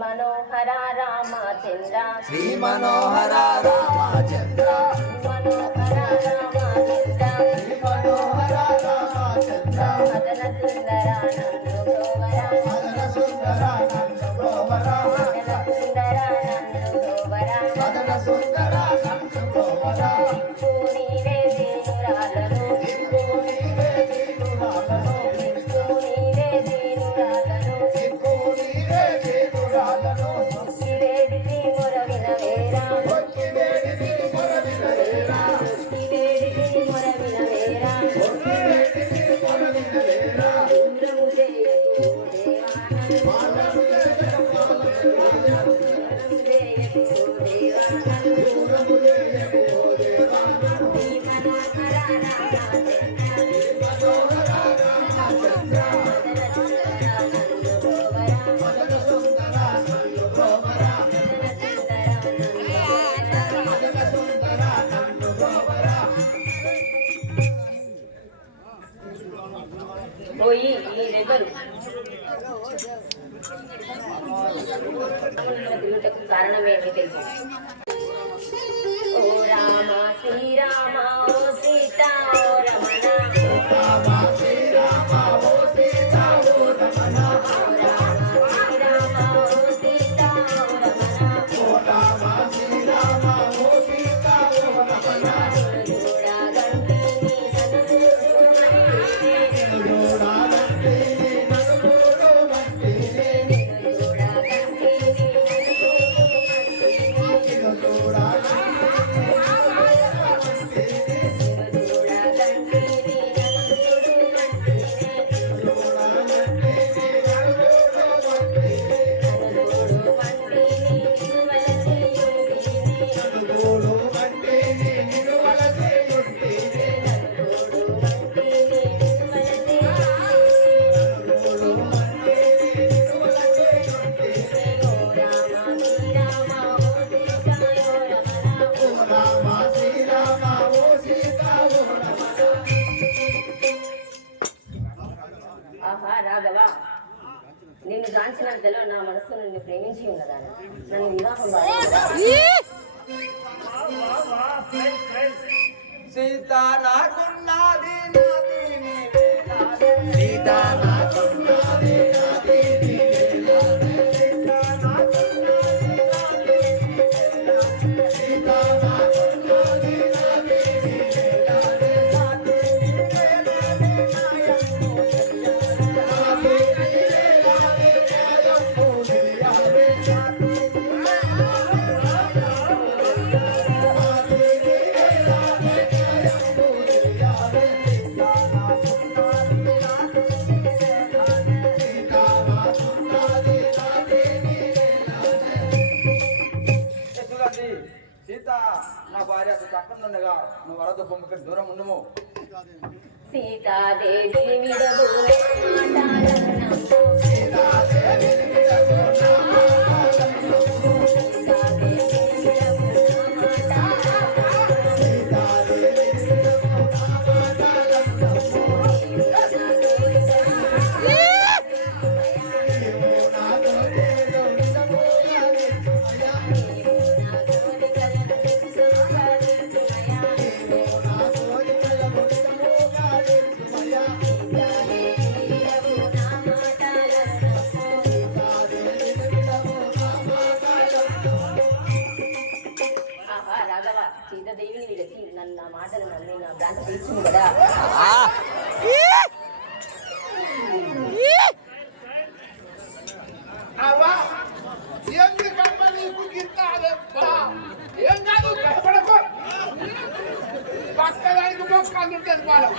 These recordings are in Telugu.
మనోహర రామచంద్ర శ్రీ మనోహర రామచంద్ర మనోహర రామచంద్ర శ్రీ మనోహర రామచంద్ర మదన సుందర నందగోవర మదన సుందర నందగోవర మదన సుందర నందగోవర మదన సుందర నందగోవర నీరే దీనురాలను దిక్కు నీవే దీనురాలను నీరే దీనురాలను దిక్కు నీవే దీనురాలను వేడిది మొరవిన వేరా ఒక్కివేడిది మొరవిన వేళ వేడిది మొరవిన వేరా ఒక్కివేడిది మొరవిన వేళ ఇంద్రము చేయకు దేవానంద మానవుల పోయి ఈ దగ్గర తిరుగుటకు కారణమేమి తెలుసు ఓ రామ శ్రీరామ ఓ సీత ఓ రమణ రామ శ్రీరామ ఓ సీత ఓ రమణ శ్రీరామ ఓ సీత ఓ రమణ ఓ రామ శ్రీరామ ఓ సీత ఓ రమణ చూడగంటిని చూడాలంటే నన్ను చూడమంటే ఆహా రాఘవ నిన్ను గాంచినంతలో నా మనస్సు నిన్ను ప్రేమించి ఉన్నదాన్ని నన్ను వివాహం సీత నాకున్నది నాది నీవే నాదే సీత నాకున్నది నాది నీవే నాదే సీత నాకున్నది నాది నీవే నాదే సీత నాకున్నది నాది నీవే నాదే నాది నీవే నాదే నాయమ్ము నాది నీవే నాదే నాయమ్ము నిలియాదే నాది సీత నా భార్య చక్కనుండగా నువ్వు వరద బొమ్మకి దూరం ఉండుము సీతాదేవి విడవు మాటాలన్నము సీతాదేవి విడవు నా మాటలన్నము. సీతాదేవి విడవు మాటాలన్నము సీతాదేవి విడవు నా మాటలన్నము. నీవు నాతో తేడు నిజముగా నిజమయా. నీవు నా కోరికలను నిజముగా నిజమయా. ఆహా రాఘవ సీతాదేవిని విడచి నన్ను నా మాటలు నమ్మి నా భ్రాంత తీర్చును కదా అవ్వా ఎందుకమ్మా నీకు గిట్టాలెప్పా ఏం కాదు భయపడకు పక్కదానికి మొక్క అందుంటది పాలం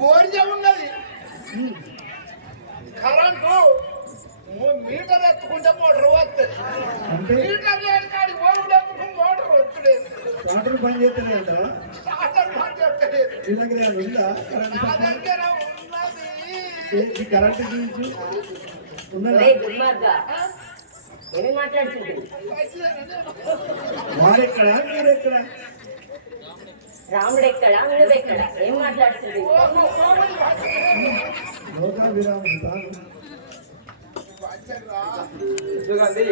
గోరిజ ఉన్నది కరెంటు మీటర్ ఎత్తుకుంటే మోటార్ వస్తుంది మీటర్ లేని కాడికి ఓడు ఎత్తుకుని మోటార్ వచ్చలేదు వాటర్ పని చేస్తలేదు స్టార్టర్ పని చేస్తలేదు నీ దగ్గర ఏమైనా ఉందా నా దగ్గర ఉన్నది కరెంట్ గురించి ఉన్నదా ఒరే దుర్మార్గ ఏమి మాట్లాడుతుంది వాడెక్కడ మీరెక్కడ రాముడు ఎక్కడ నువ్వెక్కడ ఏం మాట్లాడుతుంది లోకా విరామం తాను సుగంధి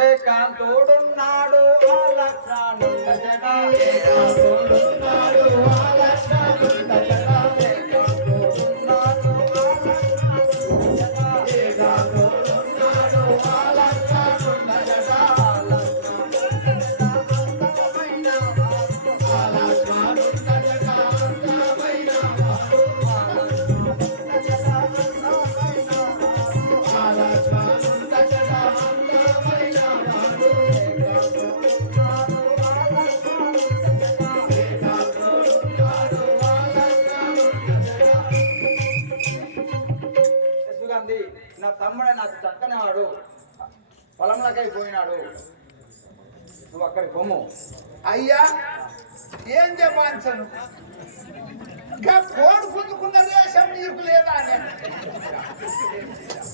ఏకాంతోడున్నాడు ఆ లక్షణుండ జడ ఏకాంతోడున్నాడు ఆ లక్షణుండ జడ ఏకాంతోడున్నాడు ఆ లక్షణుండ జడ సుగంధి నా తమ్ముడే నాకు చక్కని వాడు పొలంలోకి పోయినాడు నువ్వు అక్కడికి పొమ్ము అయ్యా ఏం చెప్పాను ఇంకా కోడి పుంజుకున్న దేశం నీకు లేదా అని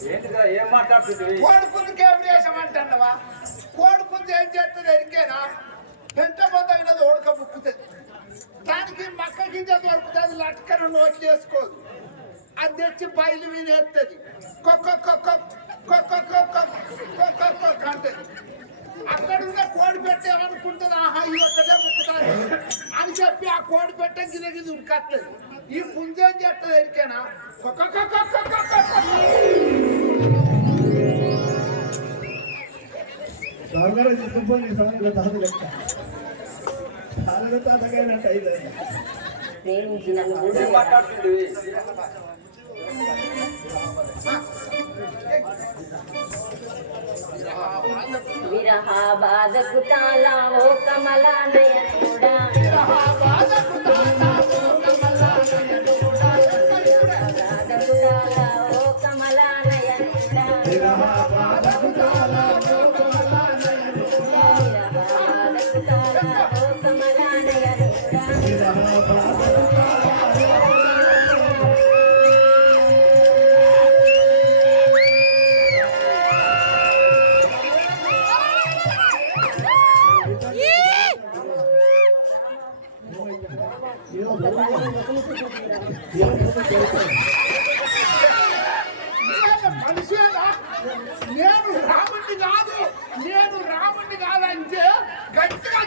ఏంటిదా ఏం మాట్లాడుతుంది కోడి పుంజుకేం దేశం అంటావా కోడి పుంజు ఏం చేస్తుంది ఎరికేనా పెంట పొందగినది ఓడక బుక్కుతుంది దానికి మక్క గింజ దొరుకుతుంది లట్కను నోట్లు వేసుకోదు అది తెచ్చి బయలు మీద ఎత్తది అంటది అక్కడ ఉన్న కోడి పెట్టే అనుకుంటుంది ఆహా ఈ ఒక్కటే ముక్కుతారు అని చెప్పి ఆ కోడి పెట్టే గిన్నె గిన్నె ఉరికత్తది ఈ పుంజేం చేస్తుంది ఎరికేనా రావుగారు తీసుకుపోయి సమయంలో తాత లెక్క తాతగా తాతగానంట ఐదు ప్రేమించి నన్ను ఏం మాట్లాడుతుంది విరహ బాధకు తాళా ఓ కమలా నయనుడా బాధకు తాళా ఓ కమలా నయనుడా విరహ బాధకు తాళా ఓ కమలా నయనుడా మనిషేనా నేను రాముడిని కాదు అంటే గట్టిగా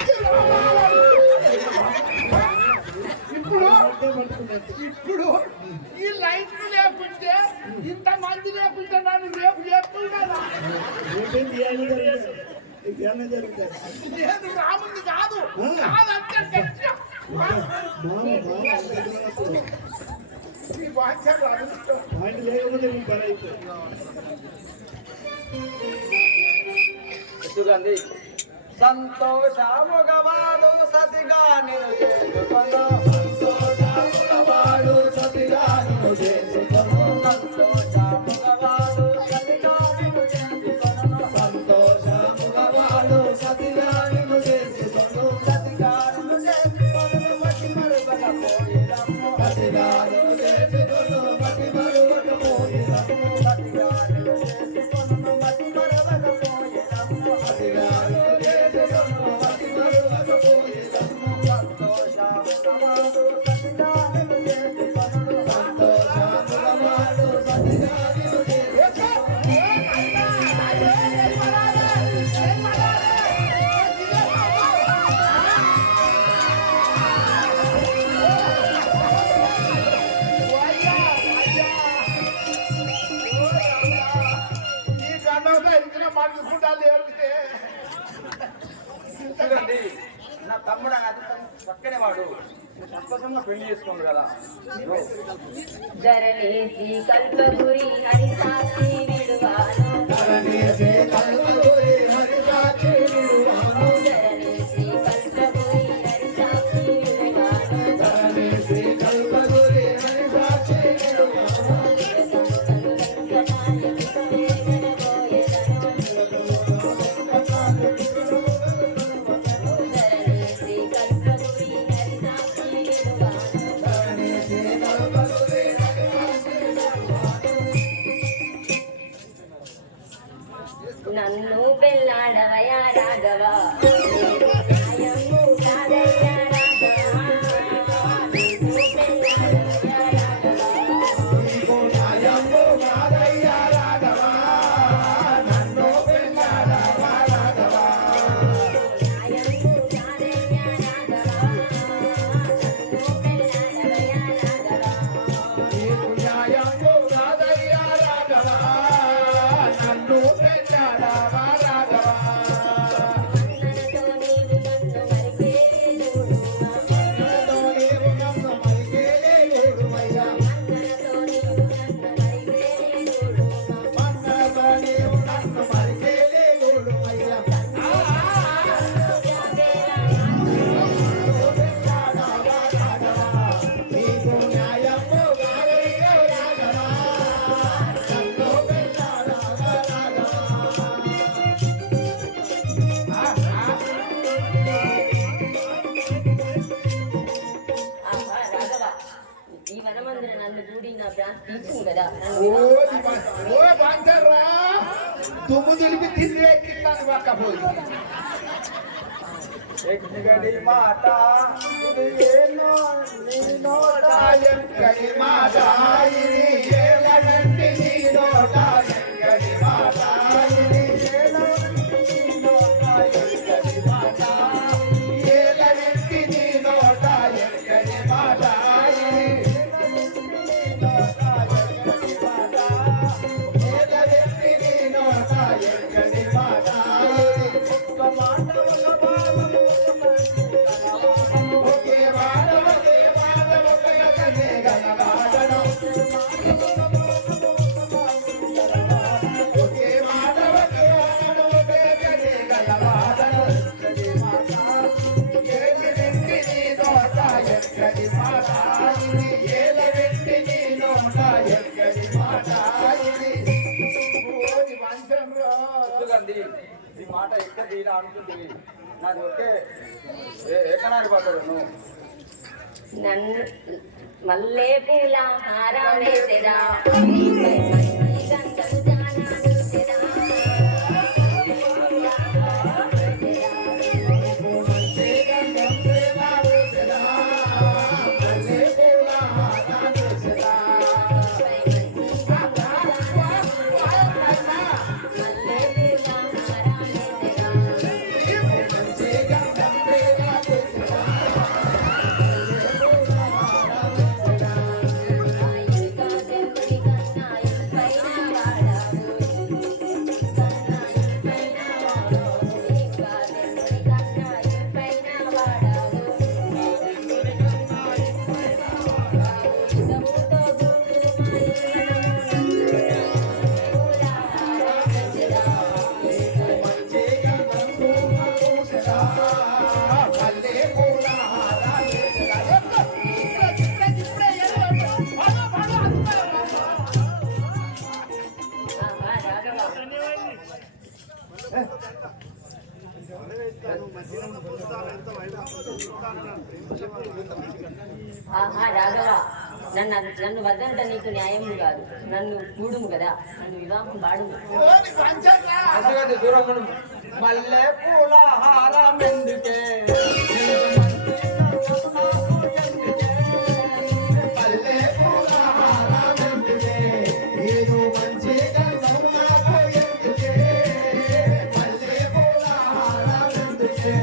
ఇప్పుడు ఈ లైట్ లేకుంటే ఇంత మంది లేకుంటే నన్ను రేపు చెప్తున్నానా నేను రాముడిని కాదు కాదంటే గట్టిగా ఈ వాక్యం లేకపోతే మీకు పని అయిపోయింది సుగంధి సంతోషముగవాడు సతిగా నిన్ను చేసుకొను సంతోషముగవాడు సతిగా నిన్ను చేసుకొను సంతోషముగవాడు సతిగా నిన్ను చేసుకొను సంతోషముగవాడు సతిగా నిన్ను చేసుకొను సతిగా నిన్ను చేసుకొను మతి మరుగక పోయిరమ్ము సతిగా నిన్ను చేసుకొను మతి మరుగక పోయిరమ్ము సతిగా నిన్ను చేసుకొను మతి మరుగక పోయిరమ్ము సతిగా నా తమ్ముడు అది పక్కనే వాడు సంతోషంగా పెళ్లి చేసుకోండి కదా జరనేసి కల్పగురి హరిసాక్షి విడువాను జరనేసి కల్పగురి హరిసాక్షి విడువాను నన్ను పెళ్ళాడవయా రాఘవ తీర్చును కదా ఓ బాంటారా దుమ్ము దులిపి తిండి ఎక్కిందని పక్కపోయి ఎక్కడి మాట ఇది ఏనో నీ నోట ఎక్కడి మాట ఇది ఏలనంటి నీ నోట ఎక్కడి మాట ఇది ఏలనంటి నీ నోట ఎక్కడి మాట ఏలనంటి నీ నోట ఎక్కడి మాట ఇది ఏలనంటి నీ నోట ఎక్కడి మాట ఒక్క మాట ఒక భావం ఒకే మాట ఒక గగనే గలగాడను ఒకే మాట ఒక గగనే గలగాడను ఏలి వెంటి నీ నోట ఎక్కడి మాట ఇది ఏలి వెంటి నీ నోట ఎక్కడి మాట ఇది ఓది వంశంలో వద్దుగండి ఈ మాట ఎక్కడ తీరా అనుకుంటుంది నాది ఒకే ఏకనాన్ని పడ్డాడు నువ్వు నన్ను మల్లె పూల హారం వేసెదా నీపై మంచి గంధము దానాలు వేసెదా. ఆహా రాఘవ, నన్ను వద్దంట నీకు న్యాయం కాదు. నన్ను కూడుము కదా, నన్ను వివాహం వాడుము. ఓది వంశంరా అందుకని దూరం మల్లె పూల హారం ఎందుకే పల్లె పూల హారం ఎందుకే ఏదో మంచి గంధము నాకు ఎందుకే పల్లె పూల హారం ఎందుకే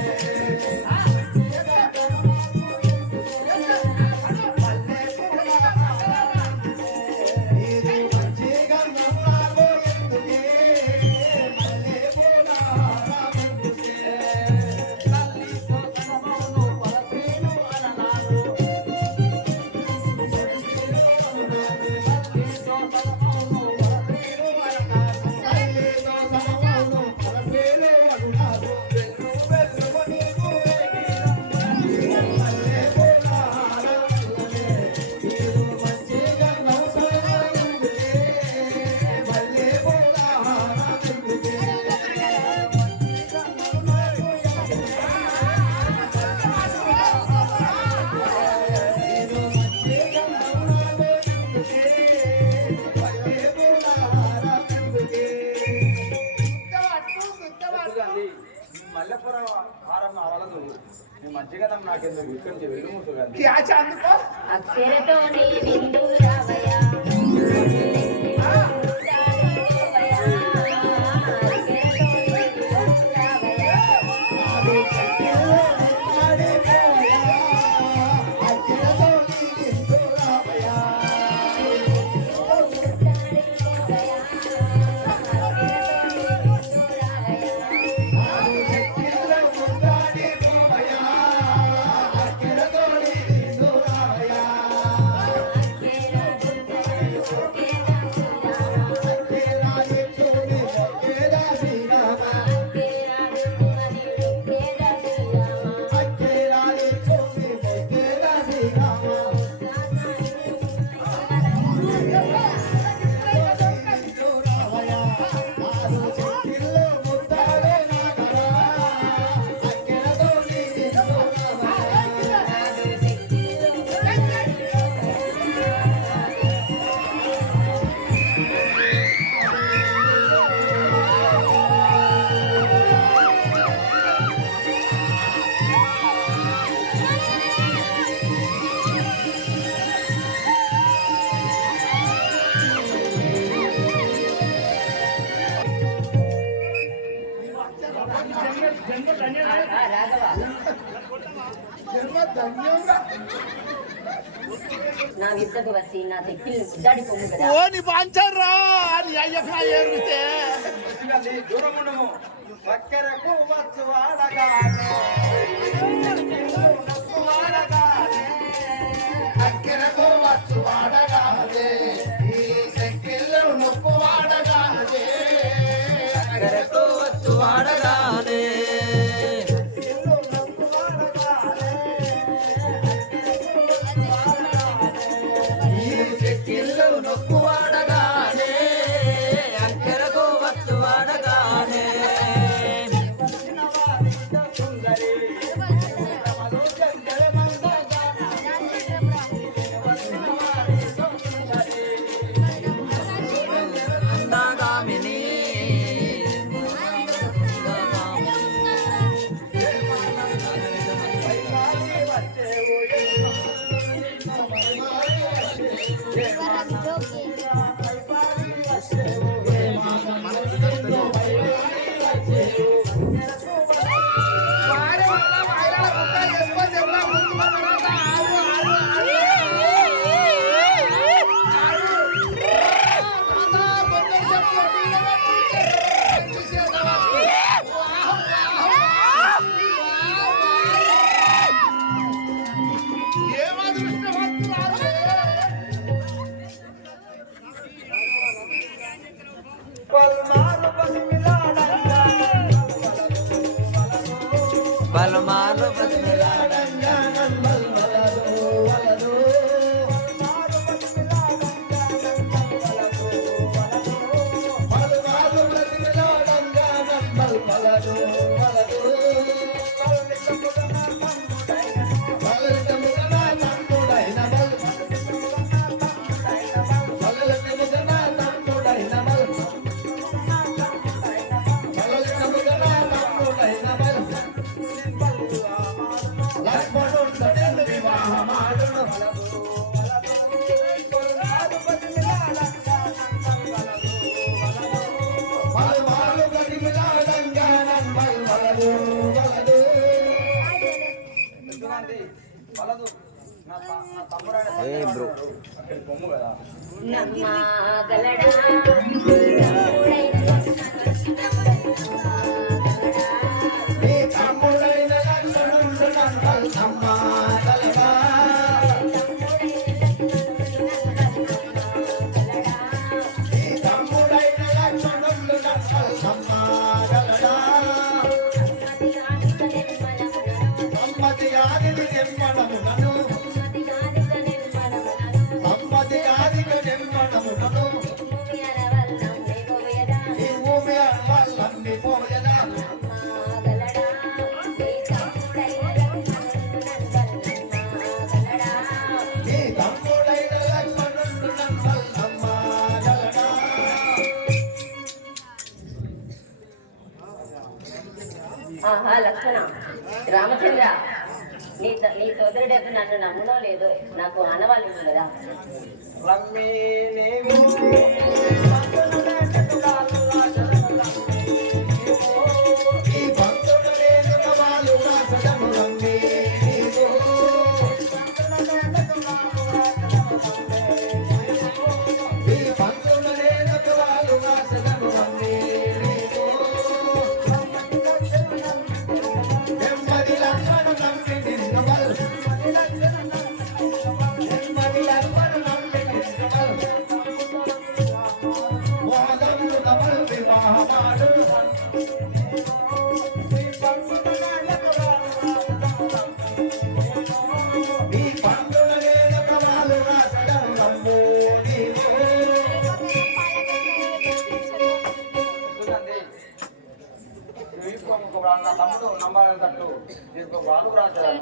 మల్లెపుర హారం అవలదు నీ మంచిగా నాకెందుకు ఇక్కడి నుంచి వెళ్ళి ముట్టుగా क्या चांद को అక్షరతో నీ విందు రావయ్యా. Yeah. ధన్యంగా నా విద్దకు వచ్చి నా తెక్కిల్ని ముద్దాడి పొమ్ము కదా. ఓ నీ బాంచారా నీ అయ్యక ఏరితే దూరం ఉండము చక్కెరకు వచ్చు వాడగానే అక్కెరకు వచ్చు వాడగానే ఈ సెక్కిళ్ళు నొప్పు వాడగానే చక్కెరకు వచ్చు వాడగానే సెక్కిళ్ళు నొప్పు వాడగానే చక్కెరకు వచ్చు వాడగానే మందగామిని బలమాను బతిమిలాడంగా వలదు నా తమ్ముడు అక్కడికి పొమ్ము కదా నమ్మగలడా ఆహా లక్ష్మణ రామచంద్ర నీ సోదరుడైతే నన్ను నమ్మునో లేదో నాకు ఆనవాళ్ళు ఉంది కదా. రమ్మి నీవు నా తమ్ముడు నమ్మాలంటూ దీనికి వాళ్ళు రాశారు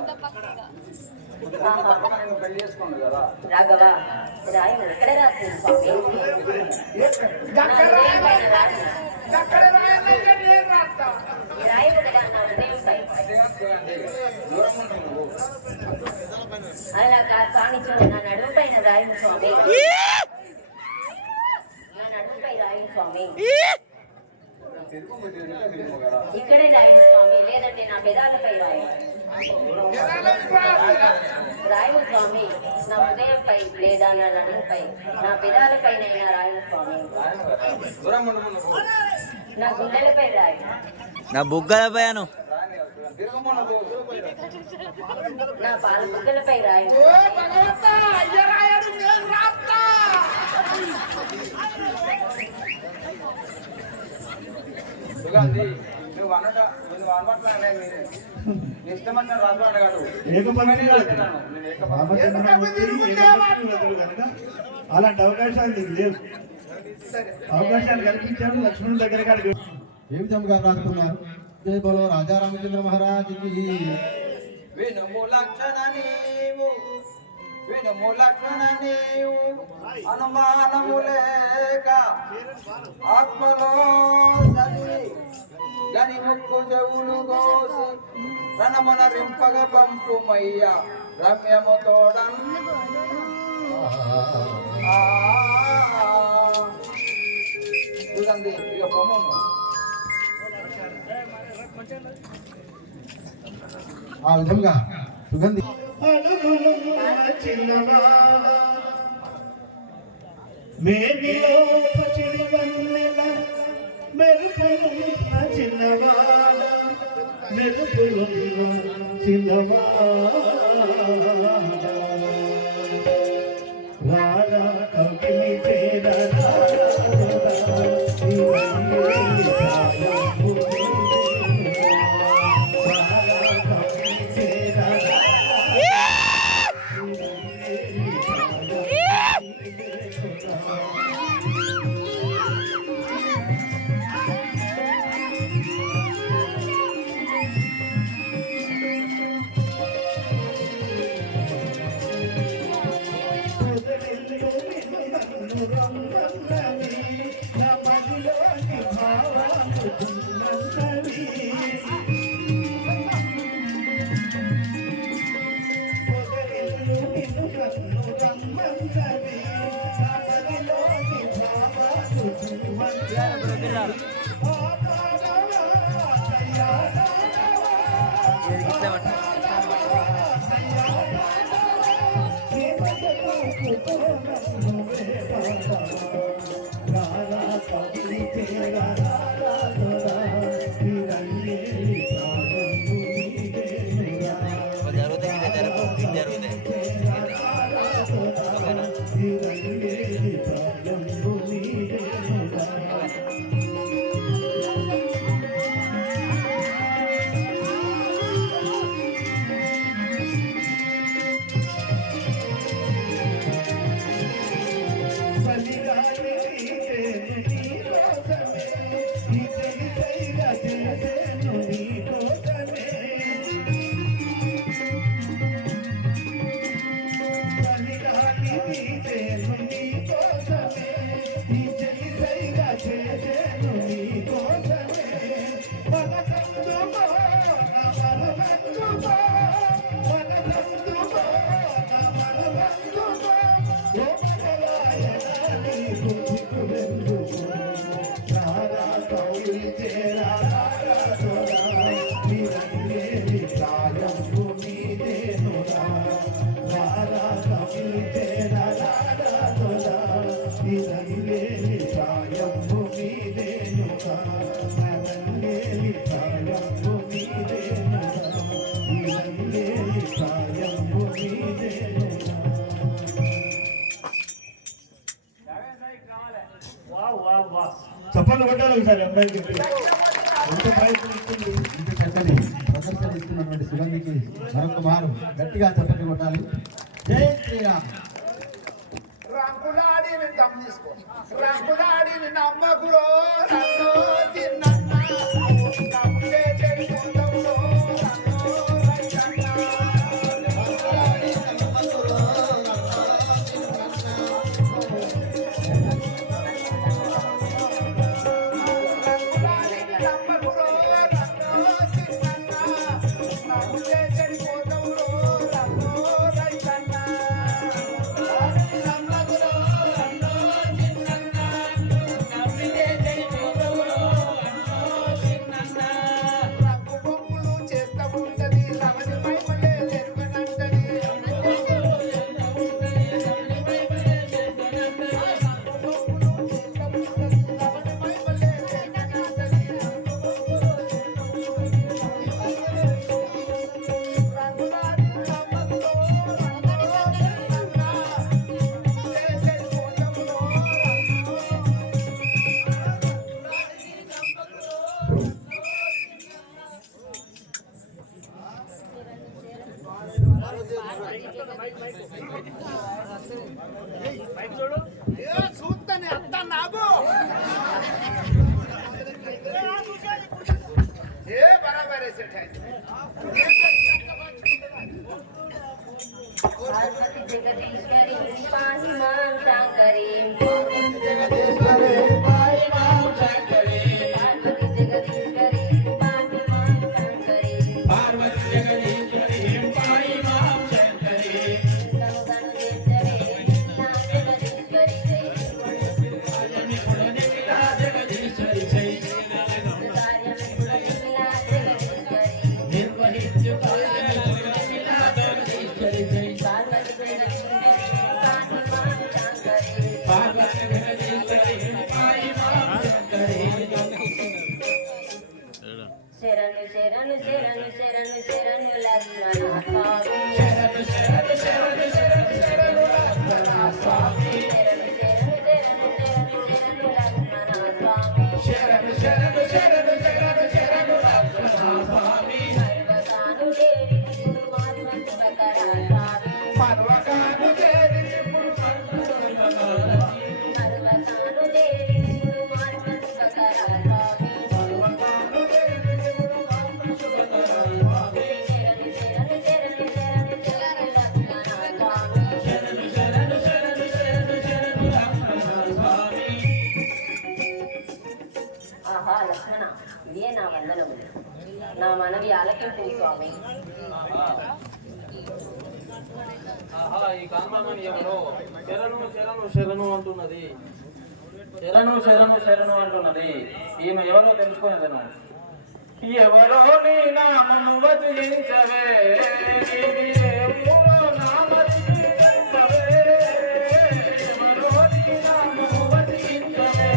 పెళ్లి చేసుకోండి కదా. రాఘవ రాయము ఎక్కడ రాసింది స్వామి? రాయము కదా నా హృదయంపై. అలా కానిచ్చాడు నా నడుము పైన రాయము స్వామి, నా నడుముపై రాయము స్వామి. ఇక్కడే రాయండి స్వామి, లేదంటే నా పెదాలపై రాయండి. రాయము స్వామి, నా హృదయంపై లేదా నా నడుముపై, నా పెదాలపైనైనా రాయండి స్వామి. నా గుండెలపై రాయండి. నా బుగ్గలపై అను. నా పాల బుగ్గలపై రాయండి. ఓ భగవంతా, అయ్య రాయడు, నేను రాస్తా. సుగంధి, నువ్వు అనట్లే ఇష్టమన్న రాజు అడగాడు. అలాంటి అవకాశాలు నీకు లేవు. అవకాశాలు కల్పించాడు లక్ష్మణుని దగ్గర కాడికి. ఏ విధంగా రాస్తున్నారు? జై బలో రాజా రామచంద్ర మహారాజుకి. వినుము లక్షణ నీవు, వినుము లక్షణ నీవు, అనుమానము లేక ఆత్మలో చదివి గని ముక్కు చెవులు కోసి రణమున రింపగ పంపుమయ్య రమ్యము తోడన్. చూడండి ఇక పొమ్మము. ఆ విధంగా సుగంధి మేనిలో పసిడి వన్నెల మెరుపులున్న చిన్నవాడ, మెరుపులున్న చిన్నవాడ, వాడా కవిని చేరరా చప్పట్లు కొట్టాలి ఒకసారి అబ్బాయికి. ఇంత చక్కని ప్రదర్శన ఇస్తున్నటువంటి సుగంధికి మరొక మారు గట్టిగా చప్పట్లు కొట్టాలి. జై శ్రీరామ్. రంగులాడి దమ్ తీసుకో, రంగులాడి నమ్మకులో నన్ను తిన్నన్న నమ్ములే చెడిపోతావులో నన్ను రైతన్న. రంగులాడి నమ్మకులో నన్ను చేసేటాయి పార్వతి జగదీశ్వరి పాహి మాం శంకరీ జగదీశ్వరే పాహి మాం శంకరీ పార్వతి జగదీశ్వరి పాహి మాం శంకరీ పార్వతి జగదీశ్వరి పాహి మాం శంకరీ తను చేసరే నా జగదీశ్వరి జై అన్ని పుడనిలా జగదీశ్వరి జై కార్యం పురనిలా జగదీశ్వరి నిర్వహించు కార్యములనిలా జగదీశ్వరి జై పార్వతి జగదీశ్వరి పాహి మాం శంకరీ పార్వతి జగదీశ్వరి పాహి మాం శంకరీ శరణు శరణు శరణు శరణు శరణు లక్ష్మణ స్వామి శరణు శరణు శరణు శరణు శరణు లక్ష్మణ స్వామి శరణు శరణు శరణు శరణు శరణు లక్ష్మణ స్వామి శరణు శరణు శరణు శరణు శరణు లక్ష్మణ స్వామి సర్వకాను చేరి ఇప్పుడు మాత్మకర స్వామి పర్వకాను చేరి సర్వకాను చేరి ఇప్పుడు మాత్మకర స్వామి శరణు శరణు శరణు శరణు శరణు లక్ష్మణ స్వామి శరణు శరణు శరణు శరణు శరణు లక్ష్మణ స్వామి ఆహా లక్ష్మణ ఇదే నా వందనములు నా మనవి ఆలకింపు స్వామి ఆహా ఈ కామమని ఎవరో శరణు శరణు శరణు అంటున్నది. శరణు శరణు శరణు అంటున్నది. ఈమె ఎవరో తెలుసుకునేదను. ఎవరో నీ నామము వచించవే, నీది ఏ ఊరో నామది తెలుపవే. ఎవరో నీ నామము వచించవే,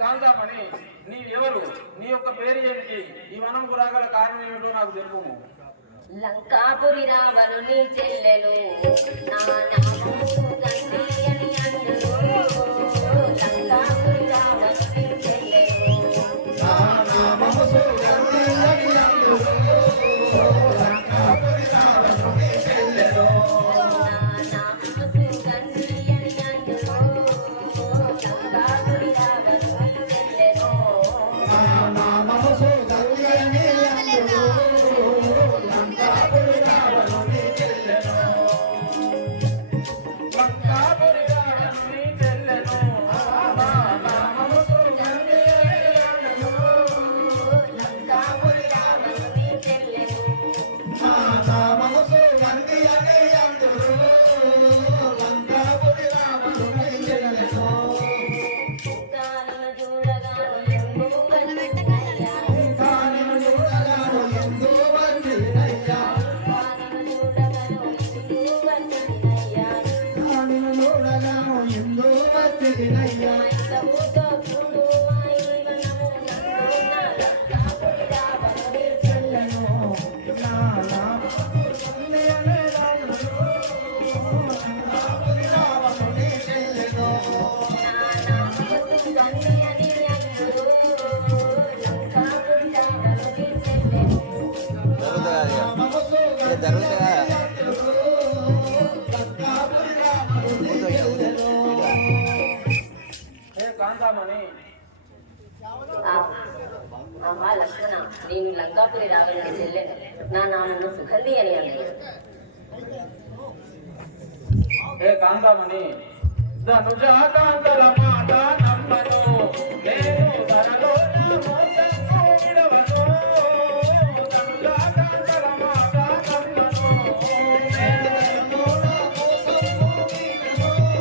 కాంతామణి నీవెవరు? నీ యొక్క పేరు ఏమిటి? ఈ వనంకు రాగల కారణం ఏమిటో నాకు తెలుపుము. లంకాపురి రావణుని చెల్లెలు నా నామము సుగంధి అని అందురు లంకాపురి రావణుని చెల్లెలు నా నామము సుగంధి అని అందురు లంకాపురి రావణుని చెల్లెలు నా నామము సుగంధి అని అందురు లంకాపురి రావణుని చెల్లెలు నా నామము సుగంధి అని అందురు లంకాపురి రావణుని చెల్లెలు లంకాపురి రావణుని చెల్లెలు, నా నామము సుగంధి అని అందురు. లంకాపురి రావణుని చెల్లెలు నా నామము సుగంధి అని అందురు లంకాపురి రావణుని చెల్లెలు తాను చూడగాను ఎందు వన్నయ్యా తాను చూడగాను ఎందు వందినయ్యా తాను చూడగాను ఎందు వన్నయ్యా తాను చూడగాను ఎందు వందినయ్యా మైసవుతో చూడు ఆయి మనము నందున లంకాపురి రావణుని చెల్లెలు నా నామము సుగంధి అని అందురు లంకాపురి రావణుని చెల్లెలు నా నామము సుగంధి అని అందురు లంకాపురి రావణుని చెల్లెలు నామము సుగంధి అని అందురు లంకాపురి రావణుని చెల్లెలు హే కాంతామణి, ఆహా లక్ష్మణ నేను లంకాపురి రావణుని చెల్లెను నా నామము సుగంధి అని అన్నాడు ఏ కాంతామణి ధనుజా కాంతల మాట నమ్మను నేను ధనలో నా మోసంతో విడవను ధనుజా కాంతల మాట నమ్మను నేను ధనలో నా మోసంతో విడవను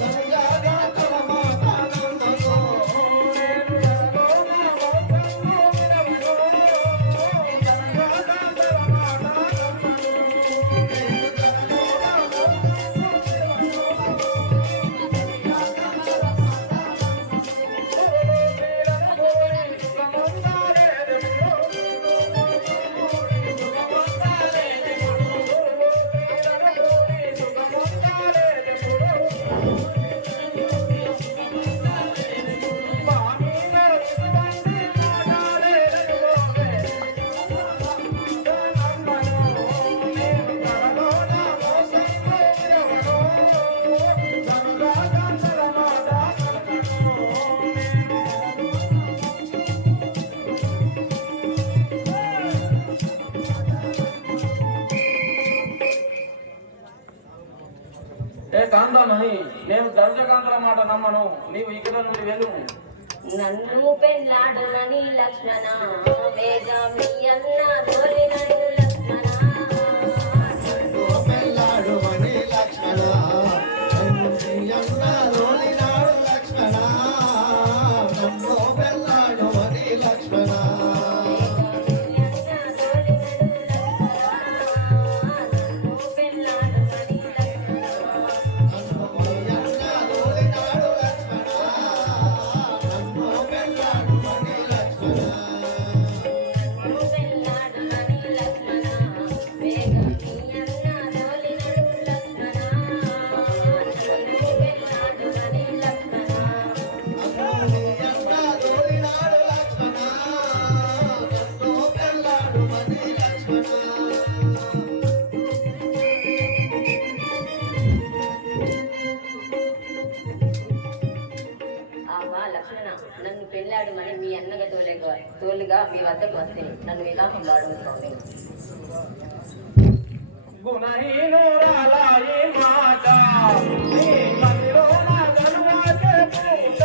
ధనుజా కాంతల మాట నమ్మను నేను ధనలో నా మోసంతో విడవను ధనుజా కాంతల మాట నమ్మను నేను ధనలో నా ఏ కాంతామణి నేను ధనుజకాంతల మాట నమ్మను నీవు ఇక్కడ నుండి వెళ్ళు నన్ను పెళ్ళాడునని లక్ష్మణ వేగమియన్న తోలినను లక్ష్మణ నన్ను పెళ్ళాడుమని లక్ష్మణ అన్న రోలినాడు లక్ష్మణ నన్ను పెళ్ళాడుమని లక్ష్మణ నన్ను పెళ్ళాడమని మీ అన్నగా తోలుగా మీ వద్దకు వస్తే నన్ను వివాహం వాడుకోండి. గుణహీనురాల ఈ మాట నీ మదిలో నా గనువాకే పూట